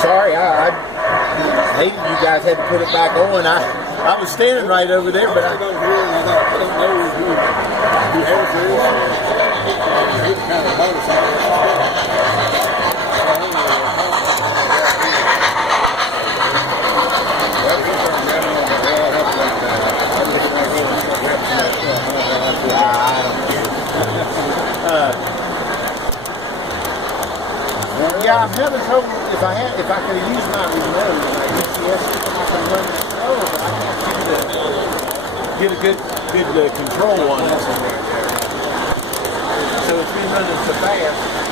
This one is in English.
sorry. I hated you guys had to put it back on. I was standing right over there, but I don't know who has this. It's kind of motorcycle. Yeah, I'm having trouble. If I could have used my remote, my UCS, I could run it slow, but I can't seem to get a good control on it. So it's been running so fast.